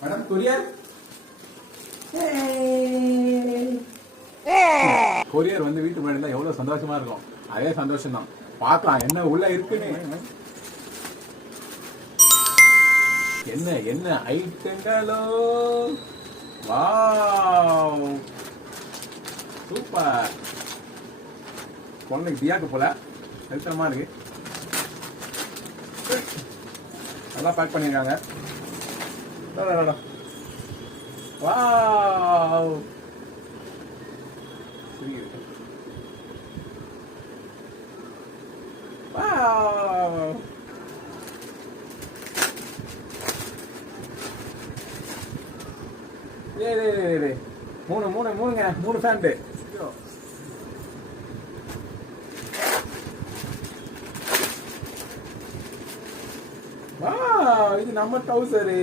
Madam courier courier வந்து வீட்டு முன்னாடி இருந்தா எவ்வளவு சந்தோஷமா இருக்கும். அதே சந்தோஷம் தான். பார்க்கலாம் என்ன உள்ள இருக்குன்னு. என்ன என்ன ஐட்டங்களோ. Wow super. குழந்தைக்கு தியாக்கு போல எழுத்தமா இருக்கு. நல்லா பேக் பண்ணிருக்காங்க. வாவ் வாவ் மூணு ஃபேண்ட். இது நம்ம டவுசரு